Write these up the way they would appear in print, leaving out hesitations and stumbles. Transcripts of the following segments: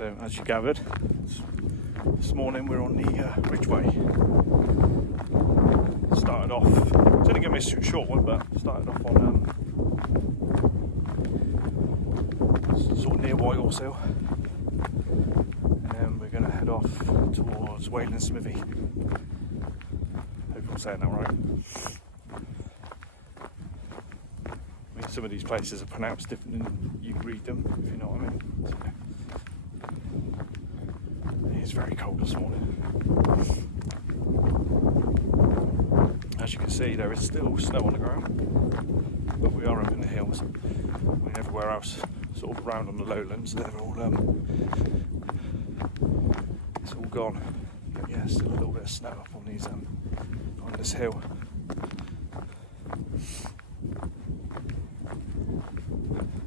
So as you gathered, this morning we're on the ridgeway. Started off, it's only going to be a short one, but started off on sort of near Whitehorse Hill, and then we're going to head off towards Weyland, Smithy. Hope I'm saying that right. I mean, some of these places are pronounced different than you read them, if you know what I mean. So, it's very cold this morning. As you can see, there is still snow on the ground, but we are up in the hills. I mean, everywhere else, sort of around on the lowlands, they're all it's all gone. But yeah, still a little bit of snow up on these on this hill.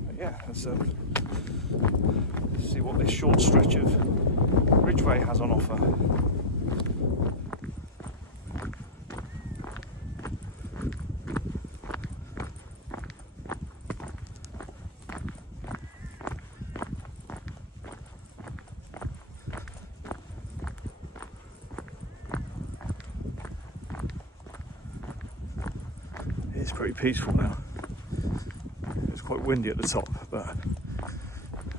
But yeah, let's see what this short stretch of ridgeway has on offer. It's pretty peaceful now. It's quite windy at the top, but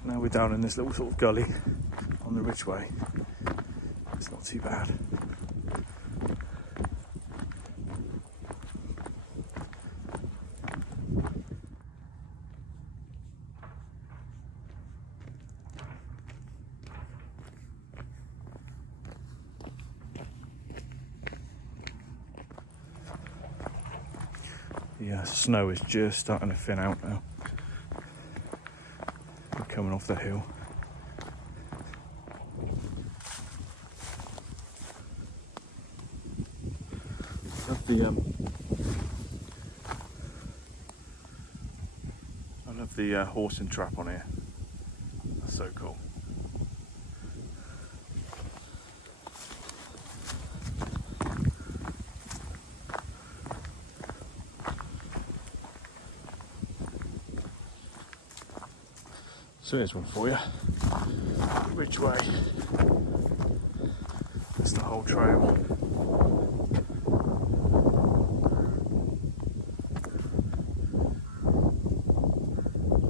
now we're down in this little sort of gully on the ridgeway. It's not too bad. The snow is just starting to thin out now. We're coming off the hill. I love the horse and trap on here. That's so cool. So here's one for you. Ridgeway. That's the whole trail.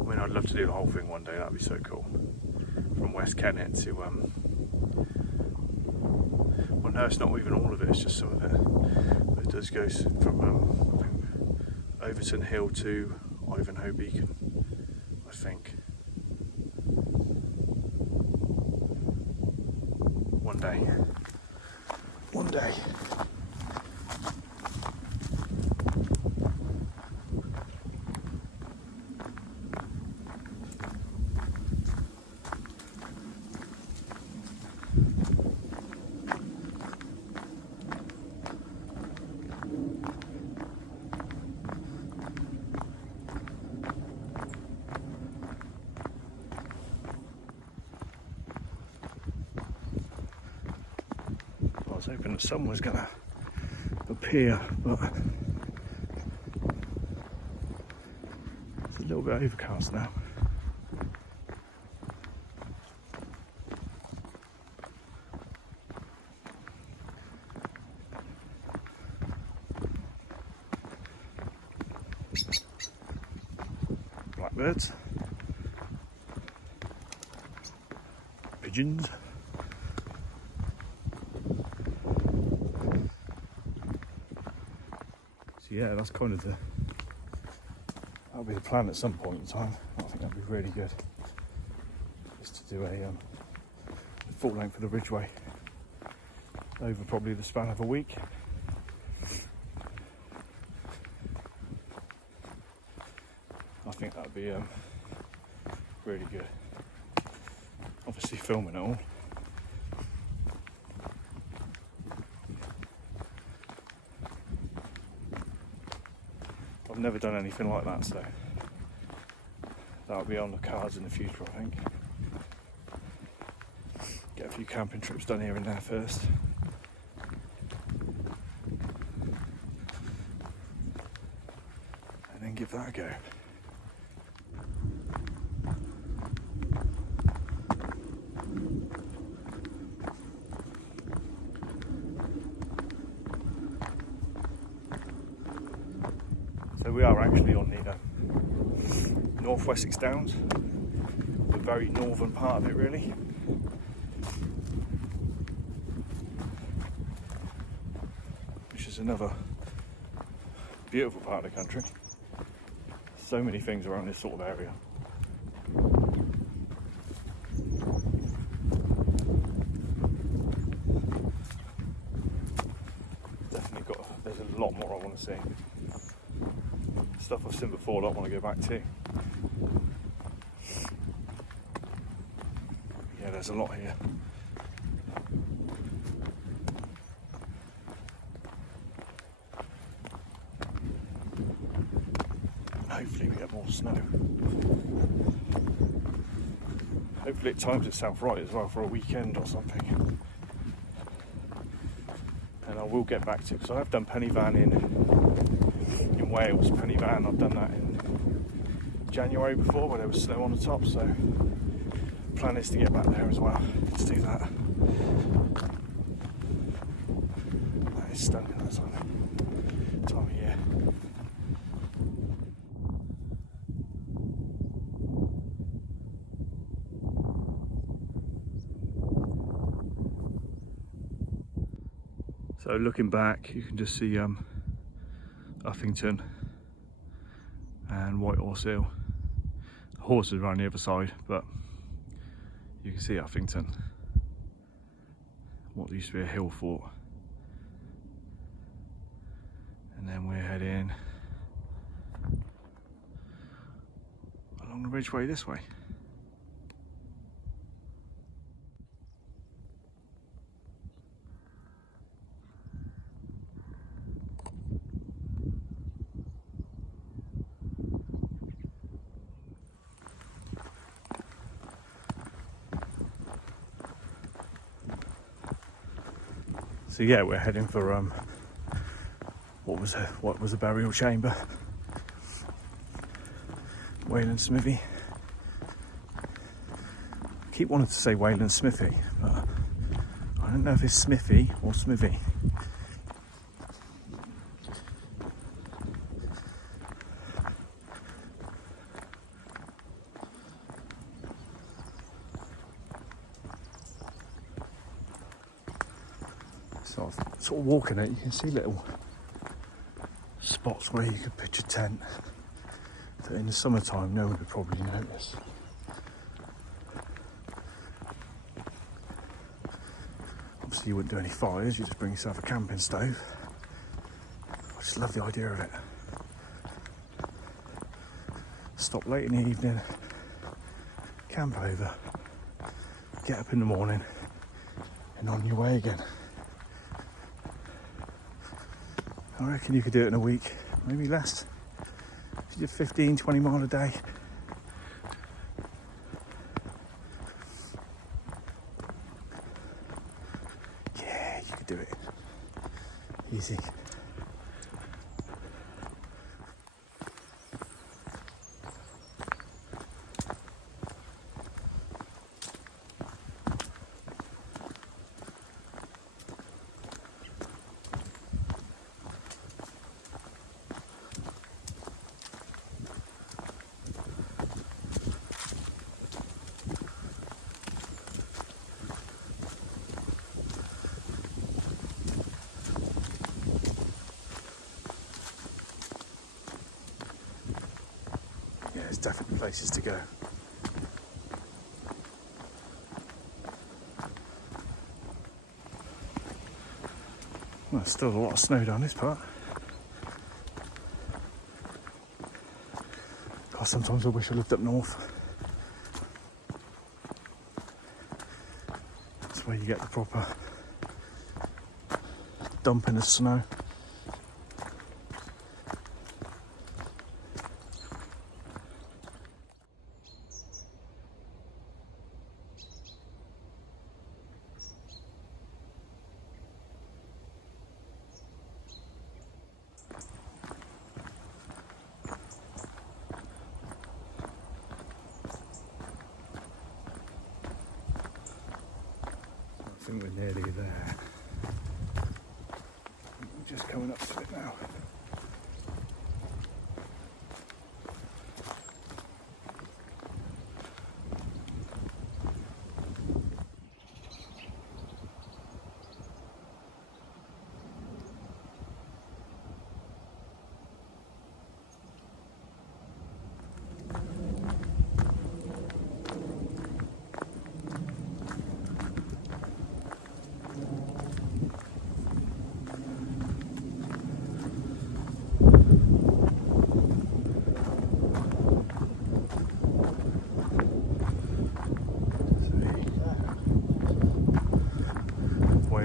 I mean, I'd love to do the whole thing one day. That'd be so cool. From West Kennet to well, no, it's not even all of it. It's just some of it. But it does go from I think Overton Hill to Ivanhoe Beacon, I think. One day. I was hoping the sun was going to appear, but it's a little bit overcast now. Blackbirds, pigeons. Yeah, that's kind of that'll be the plan at some point in time. I think that'd be really good, just to do a full length of the ridgeway over probably the span of a week. I think that'd be really good. Obviously filming it all. I've never done anything like that, so that'll be on the cards in the future, I think. Get a few camping trips done here and there first. And then give that a go. we are actually on the North Wessex Downs, the very northern part of it really. Which is another beautiful part of the country. So many things around this sort of area. There's a lot more I want to see. Stuff I've seen before that I want to go back to. Yeah, there's a lot here. And hopefully we get more snow. Hopefully it times itself right as well for a weekend or something. And I will get back to it, because I have done penny van in Wales, penny van. I've done that in January before where there was snow on the top, so the plan is to get back there as well to do that. That is stunning, that time of year. So looking back, you can just see Uffington and White Horse Hill. The horse is around the other side, but you can see Uffington, what used to be a hill fort. And then we're heading along the ridgeway this way. So yeah, we're heading for what was a burial chamber, Weyland Smithy. I keep wanting to say Wayland Smithy, but I don't know if it's Smithy or Smithy. Sort of walking it, you can see little spots where you could pitch a tent that in the summertime no one would probably notice. Obviously you wouldn't do any fires, you just bring yourself a camping stove. I just love the idea of it. Stop late in the evening, camp over, get up in the morning and on your way again. I reckon you could do it in a week, maybe less. If you did 15, 20 mile a day. Yeah, you could do it. Easy. There's definitely places to go. Well, there's still a lot of snow down this part. God, sometimes I wish I lived up north. That's where you get the proper dumping of snow. I think we're nearly there. We're just coming up to it now.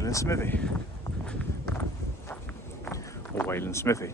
Weyland Smithy. Or Wayland Smithy.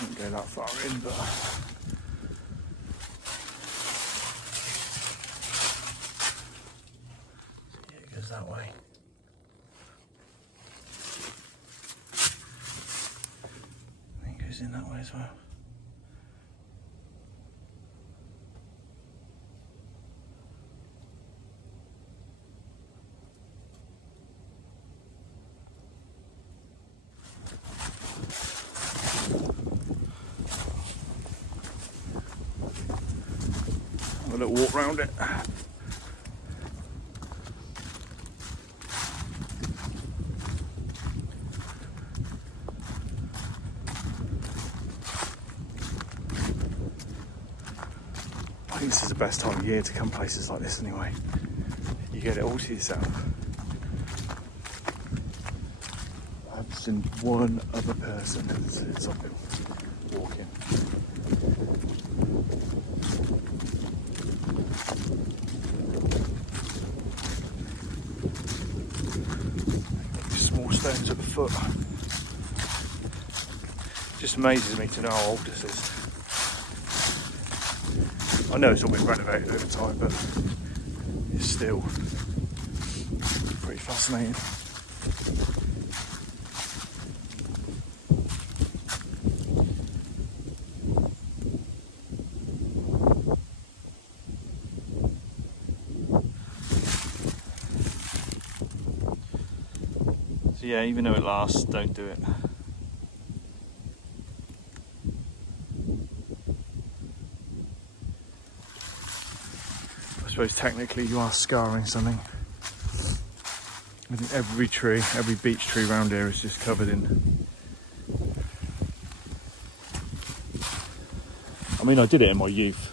Don't go that far in, but yeah, it goes that way. And it goes in that way as well. A little walk round it. I think this is the best time of year to come places like this anyway. You get it all to yourself. I've seen one other person that's up walking. Small stones at the foot. Just amazes me to know how old this is. I know it's all been renovated over time, but it's still pretty fascinating. So yeah, even though it lasts, don't do it. I suppose technically you are scarring something. I think every tree, every beech tree around here is just covered in. I mean, I did it in my youth.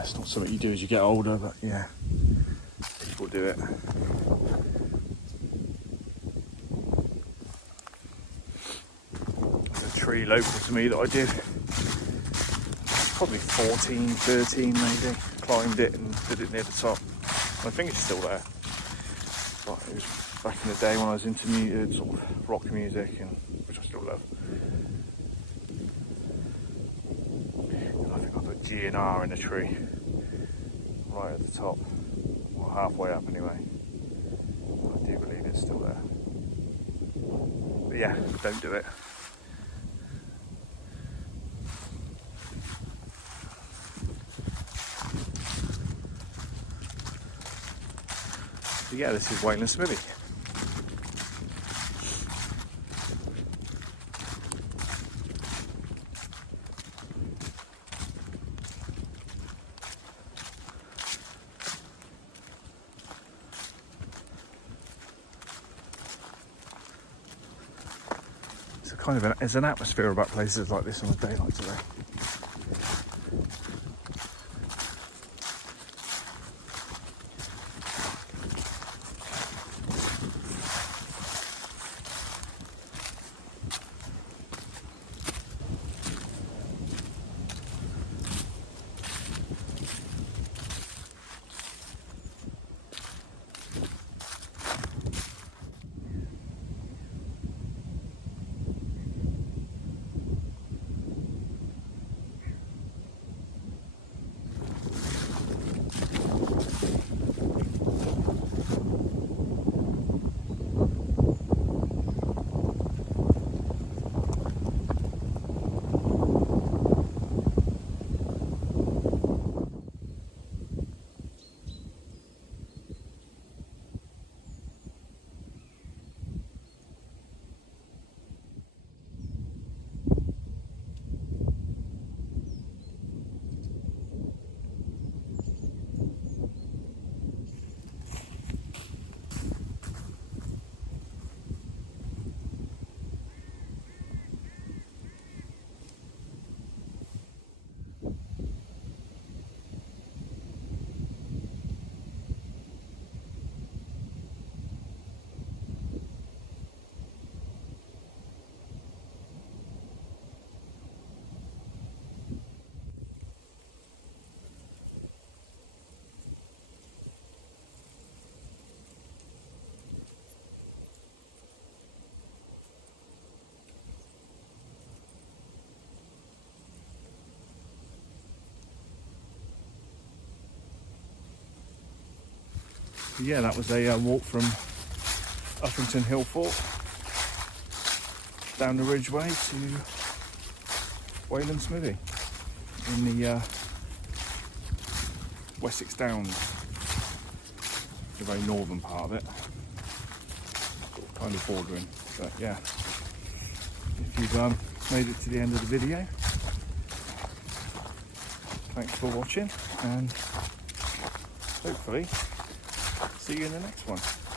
It's not something you do as you get older, but yeah, people do it. There's a tree local to me that I did. Probably 14, 13 maybe. Climbed it and did it near the top. I think it's still there. But it was back in the day when I was into sort of rock music, and which I still love. And I think I put G and R in a tree. Right at the top. Or halfway up anyway. I do believe it's still there. But yeah, don't do it. Yeah, this is Wayland Smithy. It's kind of there's an atmosphere about places like this on a day like today. yeah, that was a walk from Uffington Hill Fort down the ridgeway to Weyland Smithy in the Wessex Downs, the very northern part of it, sort of kind of bordering. But yeah, if you've made it to the end of the video, thanks for watching, and hopefully see you in the next one.